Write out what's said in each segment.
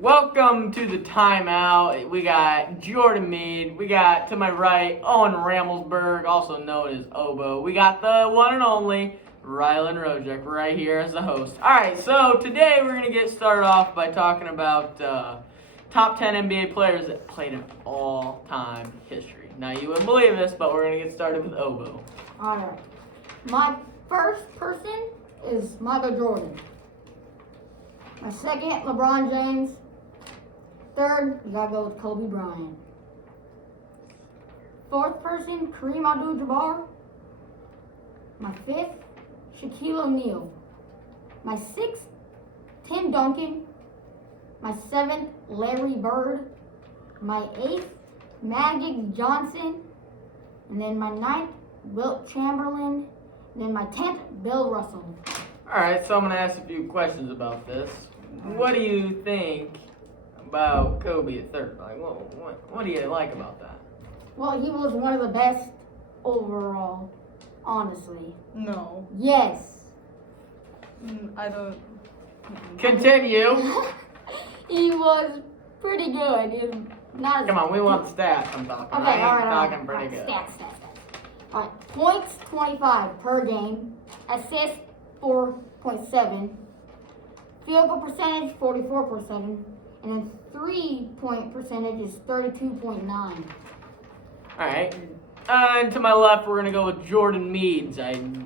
Welcome to the timeout. We got Jordan Mead. We got to my right Owen Ramelsberg, also known as Obo. We got the one and only Rylan Rojek right here as the host. All right, so today we're gonna get started off by talking about top 10 NBA players that played in all-time history. Now you wouldn't believe this, but we're gonna get started with Obo. All right. My first person is Michael Jordan. My second, LeBron James. Third, you gotta go with Kobe Bryant. Fourth person, Kareem Abdul-Jabbar. My fifth, Shaquille O'Neal. My sixth, Tim Duncan. My seventh, Larry Bird. My eighth, Magic Johnson. And then my ninth, Wilt Chamberlain. And then my 10th, Bill Russell. All right, so I'm gonna ask a few questions about this. What do you think about Kobe at third? Like, what do you like about that? Well, he was one of the best overall, honestly. No, Yes. I don't. Continue. He was pretty good. He was not as Come on, we want stats. I'm talking. Okay, I ain't all right. talking pretty good. Stats. All right, points 25 per game, assists 4.7, field goal percentage 44%, and then 3-point percentage is 32.9. All right. And to my left, we're gonna go with Jordan Mead's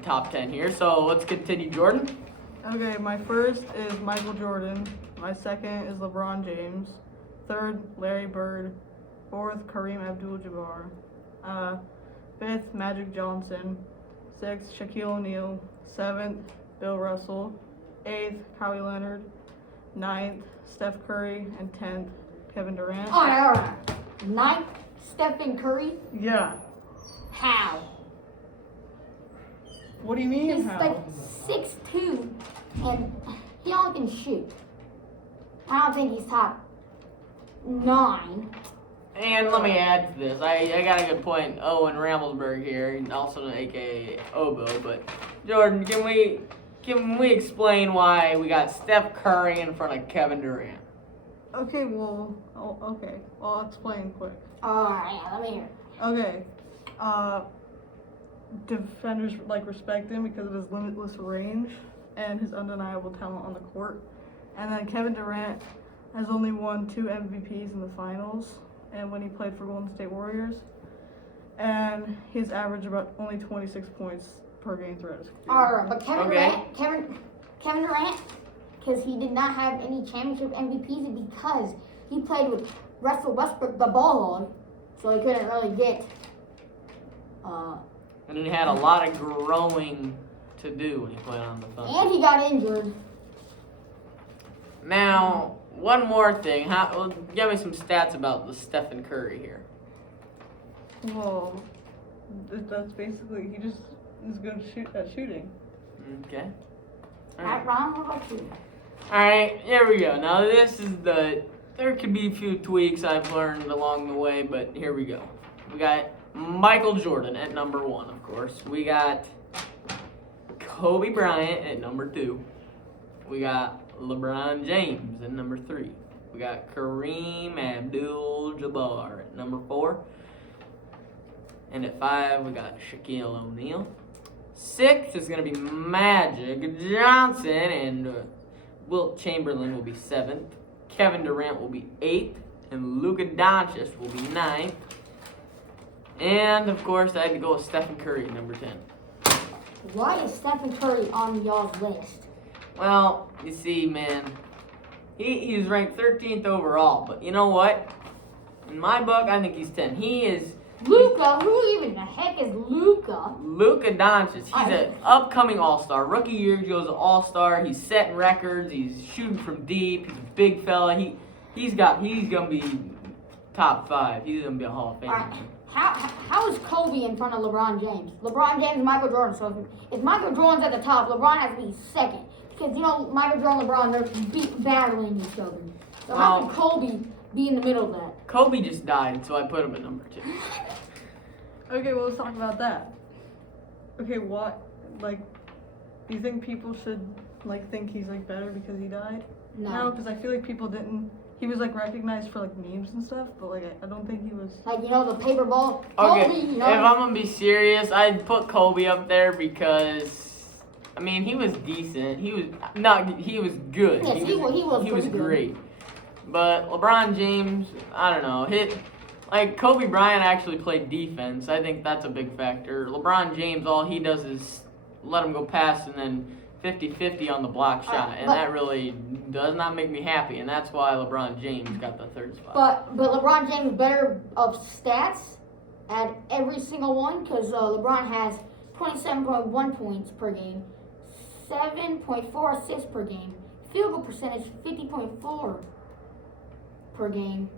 top 10 here. So let's continue, Jordan. Okay, my first is Michael Jordan. My second is LeBron James. Third, Larry Bird. Fourth, Kareem Abdul-Jabbar. Fifth, Magic Johnson. Sixth, Shaquille O'Neal. Seventh, Bill Russell. Eighth, Kawhi Leonard. Ninth, Steph Curry. And 10th, Kevin Durant. All right. Ninth, Stephen Curry. Yeah. How? What do you mean? He's how? like 6'2", and he only can shoot. I don't think he's top 9. And let me add to this. I got a good point. Owen Ramelsberg here, also aka Obo. But Jordan, can we explain why we got Steph Curry in front of Kevin Durant? Okay, well, okay. Well, I'll explain quick. All right, let me hear. Okay. Defenders respect him because of his limitless range and his undeniable talent on the court. And then Kevin Durant has only won 2 MVPs in the finals, and when he played for Golden State Warriors, and he's averaged about only 26 points per game throughout his career. All right, but Kevin Okay. Kevin Durant, because he did not have any championship MVPs because he played with Russell Westbrook, the ball hog, so he couldn't really get. And he had a lot of growing to do when he played on the Thunder. And he got injured. Now, one more thing. Give me some stats about the Stephen Curry here. Well, that's basically, he just is good at shooting. Okay. All All right. right, Ron, what about you? All right, here we go. Now this is there could be a few tweaks I've learned along the way, but here we go. We got Michael Jordan at number 1, of course. We got Kobe Bryant at number 2. We got LeBron James at number 3. We got Kareem Abdul-Jabbar at number 4. And at 5, we got Shaquille O'Neal. 6 is going to be Magic Johnson, and Wilt Chamberlain will be 7th. Kevin Durant will be 8th, and Luka Doncic will be 9th. And, of course, I had to go with Stephen Curry, number 10. Why is Stephen Curry on y'all's list? Well, you see, man, he was ranked 13th overall, but you know what? In my book, I think he's 10. He is Luka? Who even the heck is Luka? Luka Doncic. He's an upcoming All-Star. Rookie year, he goes All-Star. He's setting records. He's shooting from deep. He's a big fella. He's gonna be top 5. He's gonna be a Hall of Famer. All right. How is Kobe in front of LeBron James? LeBron James and Michael Jordan. So if Michael Jordan's at the top, LeBron has to be second. Because, Michael Jordan and LeBron, they're battling each other. So how can Kobe be in the middle of that? Kobe just died, so I put him at number 2. Okay, well, let's talk about that. Okay, what, do you think people should, think he's, better because he died? No. Because I feel like people didn't, he was like recognized for like memes and stuff, but like I don't think he was. Like, the paper ball. Okay, Kobe, if I'm gonna be serious, I'd put Kobe up there because, I mean, he was decent. He was good. Yes, he was He pretty was good. great. But LeBron James, I don't know. Like Kobe Bryant actually played defense. I think that's a big factor. LeBron James, all he does is let him go past and then 50-50 on the block shot, and but- that really does not make me happy. And that's why LeBron James got the third spot. But LeBron James is better of stats at every single one because LeBron has 27.1 points per game, 7.4 assists per game, field goal percentage 50.4 per game,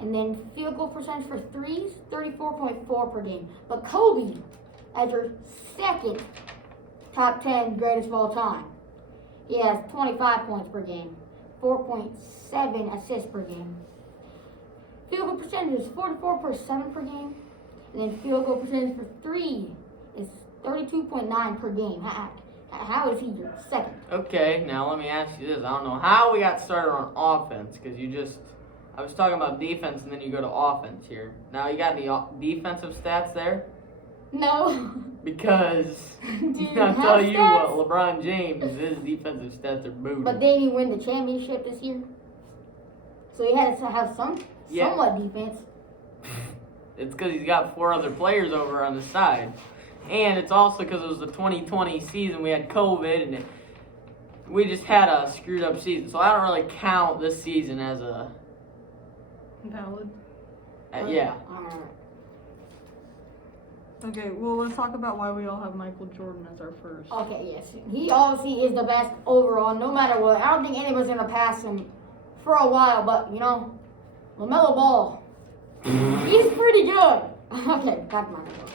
and then field goal percentage for threes 34.4 per game. But Kobe, as your second top 10 greatest of all time, he has 25 points per game, 4.7 assists per game. Field goal percentage is 44.7 per game, and then field goal percentage for three is 32.9 per game. How is he your second? Okay, now let me ask you this. I don't know how we got started on offense because I was talking about defense and then you go to offense here. Now you got any defensive stats there? No. Because Do you I'll have tell you stats? what, LeBron James, his defensive stats are booty. But didn't he win the championship this year? So he has to have somewhat defense. It's because he's got 4 other players over on the side. And it's also because it was the 2020 season. We had COVID, and we just had a screwed up season. So I don't really count this season as a... Valid. yeah. Alright. Okay, well let's talk about why we all have Michael Jordan as our first. Okay, yes. He obviously is the best overall, no matter what. I don't think anybody's going to pass him for a while, but, LaMelo Ball, he's pretty good. Okay, back to Michael Jordan.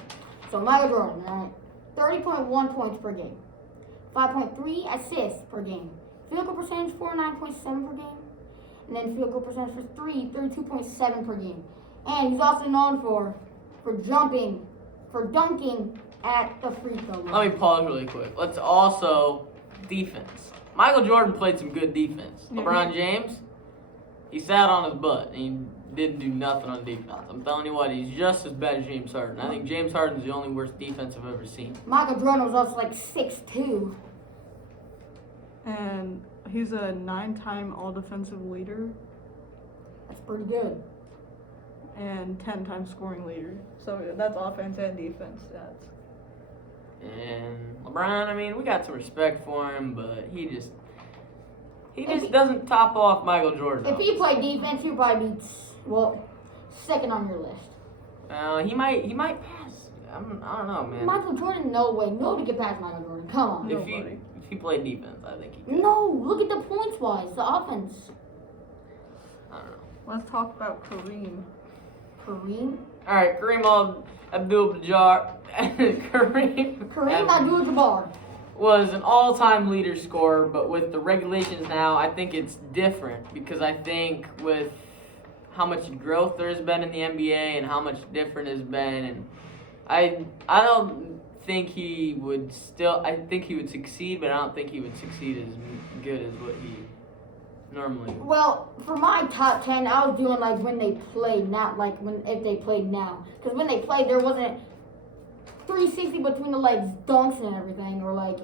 So, Michael Jordan, all right, 30.1 points per game, 5.3 assists per game, field goal percentage 49.7 per game, and then field goal percentage for three, 32.7 per game. And he's also known for dunking at the free throw line. Let me pause really quick. Let's also defense. Michael Jordan played some good defense. Yeah, LeBron James, he sat on his butt and he didn't do nothing on defense. I'm telling you what, he's just as bad as James Harden. I think James Harden's the only worst defense I've ever seen. Michael Jordan was also like 6'2". And he's a 9-time all-defensive leader That's pretty good. and 10-time scoring leader. So that's offense and defense stats. And LeBron, I mean, we got some respect for him, but he just If he- doesn't top off Michael Jordan. If he played defense, he'd probably be, second on your list. He might pass. I don't know, man. Michael Jordan, no way. Nobody can pass Michael Jordan. Come on. If Nobody. he played defense, I think he could. No, look at the points wise, the offense. I don't know. Let's talk about Kareem. Kareem All right, Kareem Abdul-Jabbar. Kareem Abdul-Jabbar. Was an all-time leader scorer, but with the regulations now, I think it's different because I think with how much growth there has been in the NBA and how much different it's been, and I don't think he would still. I think he would succeed, but I don't think he would succeed as good as what he normally would. Well, for my top 10, I was doing like when they played, not like if they played now. Because when they played, there wasn't 360 between the legs, dunks and everything, or like,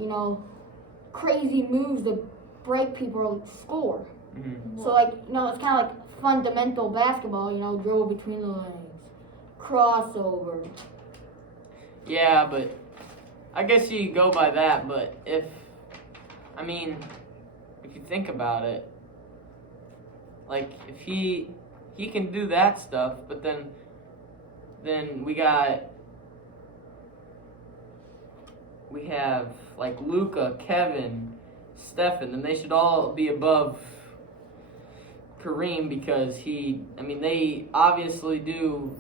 crazy moves to break people or score. Mm-hmm. So like, it's kind of like fundamental basketball, dribble between the legs, crossover. Yeah, but I guess you go by that. But if you think about it, like if he can do that stuff, but then we have like Luka, Kevin, Stephen, and they should all be above Kareem because they obviously do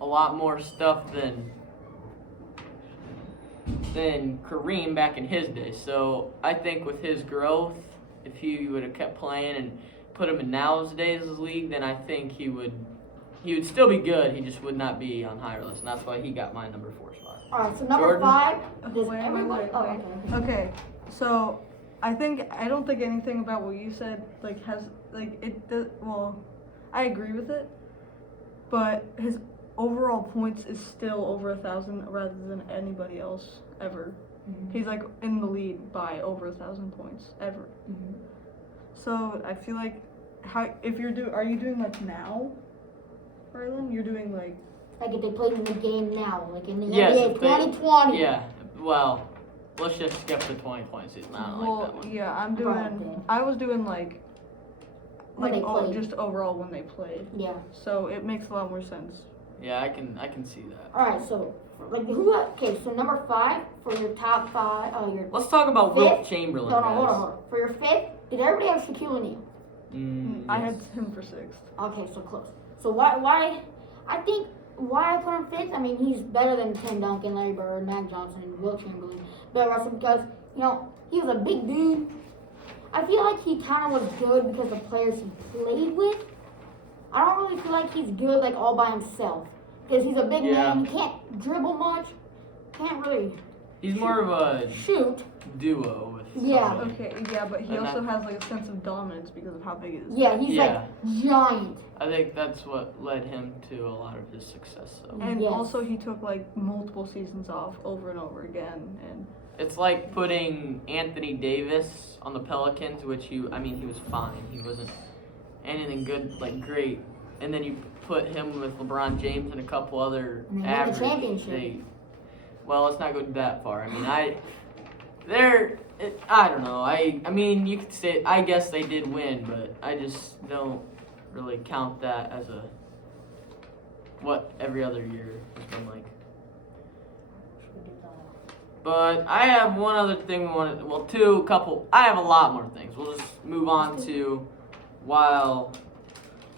a lot more stuff than Kareem back in his day. So I think with his growth, if he would have kept playing and put him in nowadays' league, then I think he would still be good. He just would not be on higher list, and that's why he got my number 4 spot. All right, so number Jordan? 5. Does Wait. everyone? Oh, okay. Okay, so I don't think anything about what you said has it does. Well, I agree with it, but his overall points is still over 1,000 rather than anybody else ever. Mm-hmm. He's like in the lead by over 1,000 points ever. Mm-hmm. So I feel like are you doing like now, Rylan? You're doing like Like if they played in the game now, like in the Yes, NBA if they- 2020. Yeah. Well, let's just skip the 2020 season. I don't like that one. yeah, I'm Right, doing. yeah. I was doing like When they played. just overall when they played. Yeah. So it makes a lot more sense. Yeah, I can see that. All right. So like okay. So number 5 for your top 5. Your Let's talk about Wilt Fifth? Chamberlain, no, guys. hold on. For your 5th, did everybody have Shaquille O'Neal? I Yes. had him for 6th. Okay, so close. So why? I think why I put him 5th. I mean, he's better than Tim Duncan, Larry Bird, Mac Johnson, Wilt Chamberlain, Bill Russell because he was a big dude. I feel like he kind of was good because the players he played with. I don't really feel like he's good like all by himself because he's a big Yeah. man. He can't dribble much. Can't really He's more of a shoot. duo with Yeah. somebody. Okay, yeah, but he And also has like a sense of dominance because of how big he is. Yeah, he's Yeah. like giant. I think that's what led him to a lot of his success, though. And Yes. also he took like multiple seasons off over and over again, and It's like putting Anthony Davis on the Pelicans, which he was fine. He wasn't anything good, like great. And then you put him with LeBron James and a couple other And they won the average. championship. Well, let's not go that far. I mean, I don't know. I mean, you could say, I guess they did win, but I just don't really count that as what every other year has been like. But I have one other thing I have a lot more things. We'll just move on to while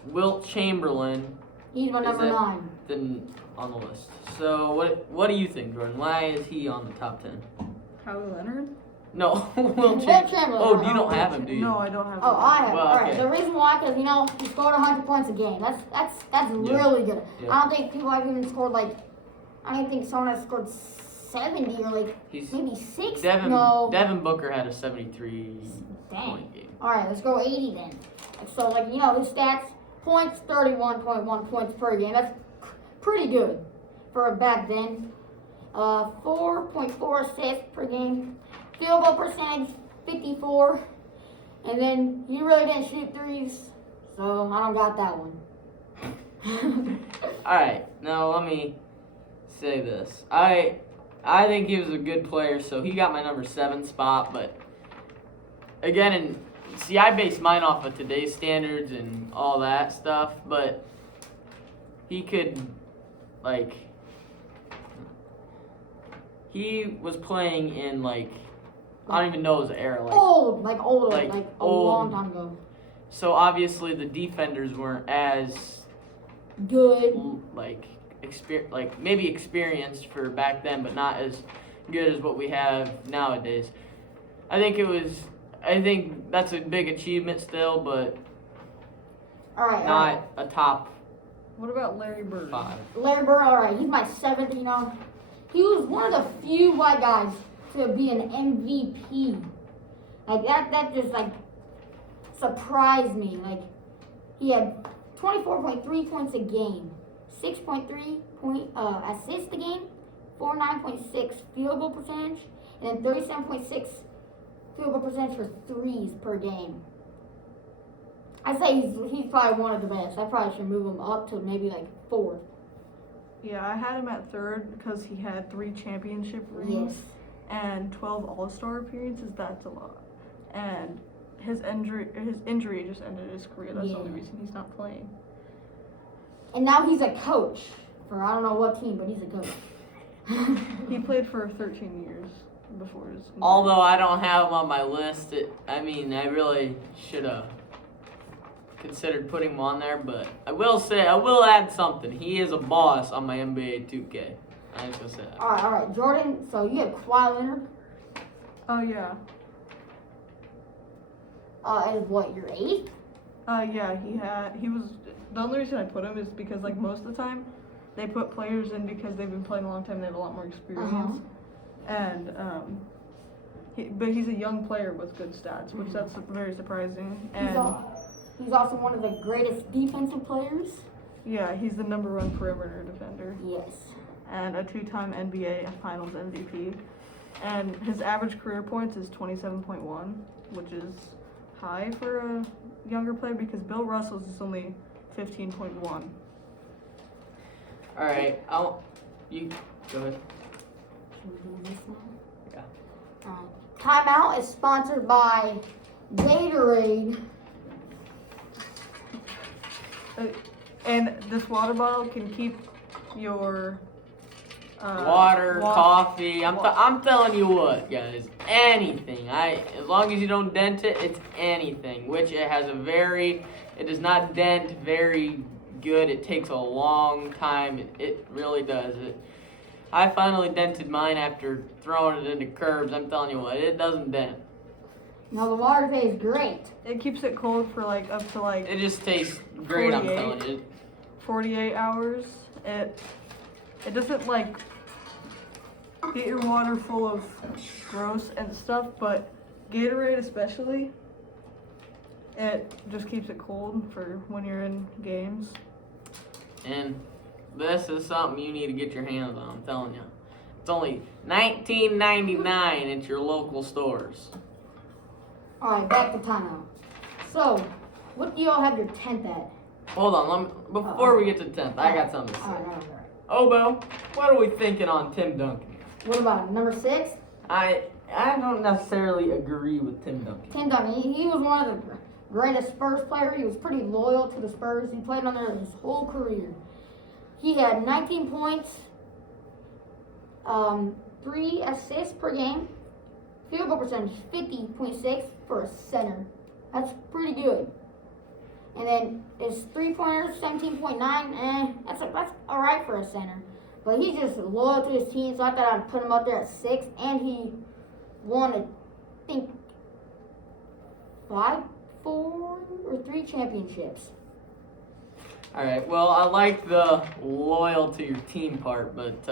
Wilt Chamberlain He's my Is number it- 9. then on the list. So what do you think, Jordan? Why is he on the top 10? Kawhi Leonard. No, Wilt Wilt Chamberlain. Chamberlain. Oh, you don't have him, do you? No, I don't have. Oh, him. I have. Well, All right. okay. The reason why, because he scored 100 points a game. That's really good. Yeah. I don't think people have even scored I don't think someone has scored 70 or He's maybe 60. Devin. No. Devin Booker had a 73 Dang. point game. All right, let's go 80 then. So his stats: points, 31.1 points per game. That's pretty good for back then. 4.4 assists per game. Field goal percentage 54. And then he really didn't shoot threes, so I don't got that one. All right, now let me say this. I think he was a good player, so he got my number 7 spot. But again, I base mine off of today's standards and all that stuff. But he could, he was playing in I don't even know his era. old, old, like a old. long time ago. So obviously the defenders weren't as Good. maybe experienced for back then, but not as good as what we have nowadays. I think that's a big achievement still, but All right. not a top What about Larry Bird? 5. Larry Bird, all right, he's my 7th. He was one of the few white guys to be an MVP. That just surprised me. He had 24.3 points a game, 6.3 assists a game, 49.6 field goal percentage, and then 37.6 field goal percentage for threes per game. I'd say he's probably one of the best. I probably should move him up to maybe 4th. Yeah, I had him at 3rd because he had 3 championship rings Yes. and 12 All-Star appearances. That's a lot. And his injury just ended his career. That's the only Yeah. reason he's not playing. And now he's a coach for I don't know what team, but he's a coach. He played for 13 years before his injury. Although I don't have him on my list, I really should have considered putting him on there, but I will add something. He is a boss on my NBA 2K. I just gonna say that. All right, Jordan. So you have Kawhi Leonard. Oh, yeah. As what, your 8th? Yeah, he was, the only reason I put him is because, most of the time, they put players in because they've been playing a long time, they have a lot more experience. And, but he's a young player with good stats, which that's very surprising. And He's also one of the greatest defensive players. yeah, he's the #1 perimeter defender Yes. and a 2-time NBA Finals MVP. And his average career points is 27.1, which is high for a younger player because Bill Russell's is only 15.1. All right, you go ahead. Should we do this now? Yeah. Alright. Timeout is sponsored by Gatorade. And this water bottle can keep your Water, wa- coffee. I'm telling you what, guys. Anything. As long as you don't dent it, it's anything. Which it has it does not dent very good. It takes a long time. It really does. I finally dented mine after throwing it into curbs. I'm telling you what, it doesn't dent. Now the water tastes great. It keeps it cold for like up to like It just tastes great. 48. I'm telling you. 48 hours. It doesn't like get your water full of gross and stuff, but Gatorade especially, it just keeps it cold for when you're in games. And this is something you need to get your hands on. I'm telling you. It's only $19.99 at your local stores. Alright, back to timeout. So, what do y'all have your 10th at? Hold on, before we get to 10th, I got something to say. Alright. Obo, what are we thinking on Tim Duncan? What about number 6? I don't necessarily agree with Tim Duncan. Tim Duncan. He was one of the greatest Spurs players. He was pretty loyal to the Spurs. He played on there his whole career. He had 19 points, 3 assists per game, field goal percentage 50.6 for a center. That's pretty good. And then his 3-pointers 17.9. That's all right for a center. But he's just loyal to his team, so I thought I'd put him up there at 6. And he won, I think, 5, 4, or 3 championships. All right, well, I like the loyal to your team part, but It's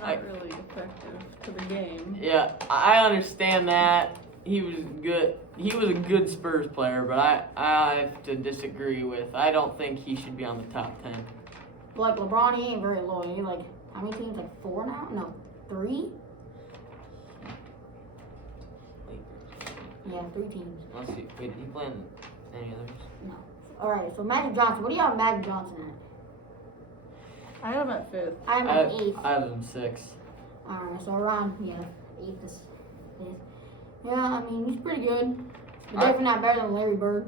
not really effective to the game. yeah, I understand that. He was good. He was a good Spurs player, but I have to disagree with. I don't think he should be on the top 10. Like LeBron, he ain't very loyal. He like, how many teams? Like 4 now? No, 3? Yeah, 3 teams. Let's see. Wait, did he play in any others? No. Alright, so Magic Johnson. What do you have Magic Johnson at? I have him at 5th. I'm at 8th. I have him 6. Alright, so around, 8th is. Yeah, I mean, he's pretty good. But definitely not better than Larry Bird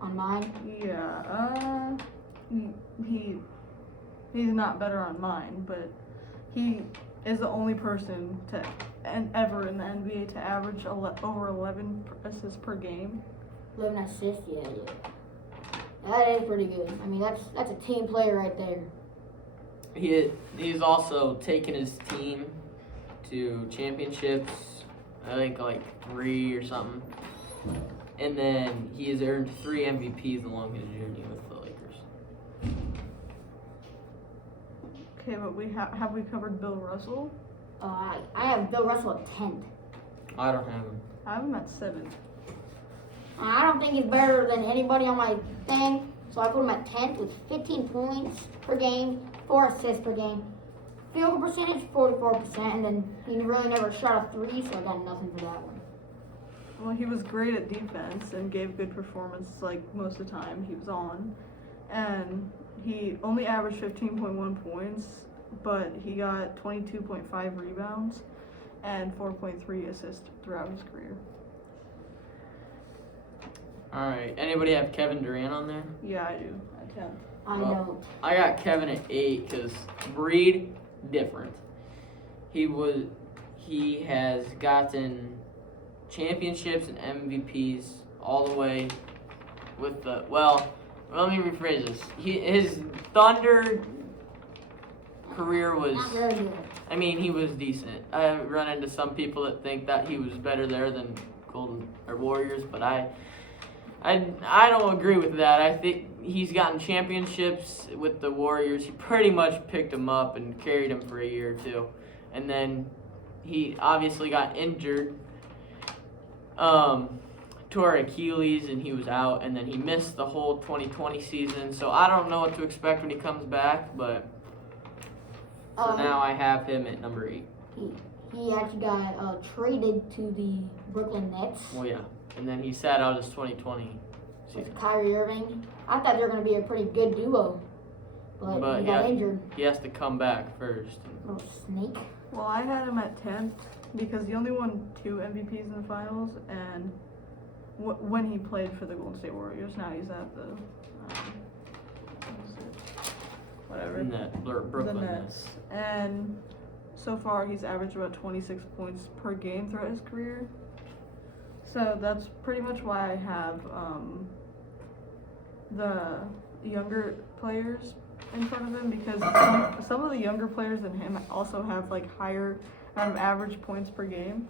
on mine. Yeah, he's not better on mine, but he is the only person ever in the NBA to average over 11 assists per game. 11 assists, yeah. That is pretty good. I mean, that's a team player right there. He's also taken his team to championships. I think like 3 or something. And then he has earned 3 MVPs along his journey with the Lakers. Okay, but have we covered Bill Russell? I have Bill Russell at 10th. I don't have him. I have him at 7th. I don't think he's better than anybody on my thing, so I put him at 10th with 15 points per game, 4 assists per game. Field goal percentage, 44%, and then he really never shot a 3, so I got nothing for that one. Well, he was great at defense and gave good performance like most of the time he was on. And he only averaged 15.1 points, but he got 22.5 rebounds and 4.3 assists throughout his career. All right. Anybody have Kevin Durant on there? Yeah, I do. At 10th. I Well, don't. I got Kevin at 8 because breed different. He has gotten championships and MVPs all the way with the let me rephrase this. His Thunder career was, Not very good. I mean, he was decent. I've run into some people that think that he was better there than Golden or Warriors, but I don't agree with that. I think he's gotten championships with the Warriors. He pretty much picked him up and carried him for a year or two. And then he obviously got injured. Tore Achilles and he was out, and then he missed the whole 2020 season. So I don't know what to expect when he comes back, but for now I have him at number 8. He actually got traded to the Brooklyn Nets Well, yeah, and then he sat out his 2020 season. with Kyrie Irving. I thought they were going to be a pretty good duo, but he got injured. He has to come back first. Little snake. Well, I had him at 10th because he only won 2 MVPs in the finals, and when he played for the Golden State Warriors, now he's at the whatever. In that Brooklyn the Nets. Nets. And so far, he's averaged about 26 points per game throughout his career. So that's pretty much why I have the younger players in front of him, because some of the younger players than him also have like higher average points per game.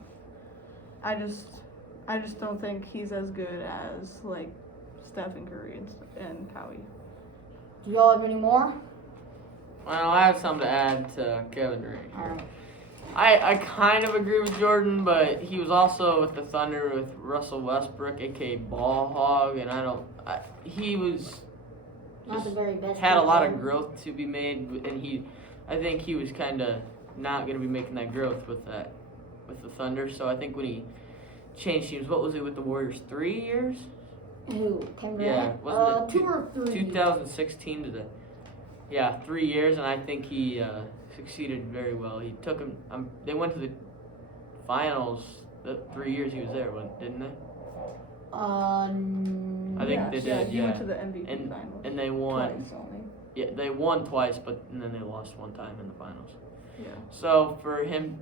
I just don't think he's as good as like Stephen Curry and Kawhi. Do y'all have any more? Well, I have something to add to Kevin Durant. Alright. I kind of agree with Jordan, but he was also with the Thunder with Russell Westbrook, aka Ball Hog, and he was Not the very best. had a lot of player. growth to be made, and I think he was kind of not going to be making that growth with the Thunder. So I think when he changed teams, what was it with the Warriors? 3 years? Who? Kevin Yeah, Durant? wasn't it 2 or 3. 2016 to 3 years, and I think he succeeded very well. He took him. They went to the finals the 3 years he was there, didn't they? I think they did. He Yeah, went to the MVP and finals. and they won. Twice only. Yeah, they won twice, and then they lost one time in the finals. Yeah. So for him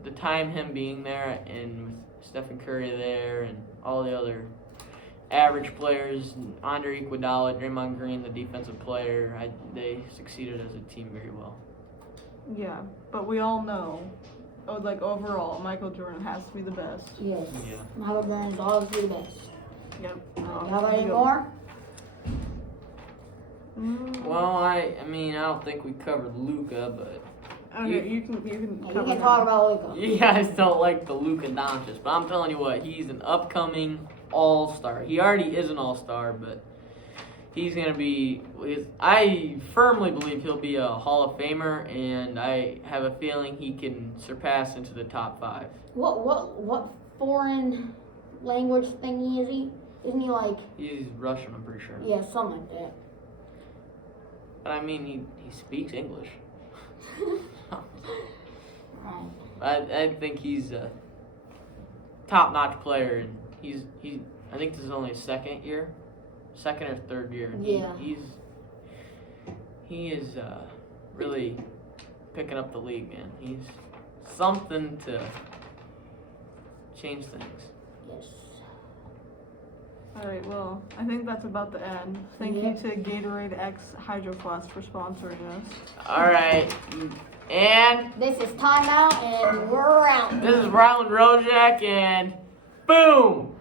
being there, and with Stephen Curry there, and all the other average players, Andre Iguodala, Draymond Green, the defensive player, they succeeded as a team very well. Yeah, but we all know, like overall, Michael Jordan has to be the best. Yes. Yeah. Michael Jordan is obviously the best. Yep. Y'all have any more? Well, I mean, I don't think we covered Luka, but Okay, you can Yeah, you cover can him. talk about Luka. you guys don't like the Luka Doncic. But I'm telling you what, he's an upcoming all-star. He already is an all-star, but he's gonna be. I firmly believe he'll be a Hall of Famer, and I have a feeling he can surpass into the top 5. What foreign language thingy is he? Isn't he like? He's Russian, I'm pretty sure. Yeah, something like that. But I mean, he speaks English. Right. I think he's a top-notch player, and I think this is only his second or third year. And Yeah. he is really picking up the league, man. He's something to change things. Yes. Alright, well, I think that's about the end. Thank Yep. you to Gatorade X Hydro Flask for sponsoring us. All right, and This is timeout, and we're out. this is Ryland Rojak, and boom.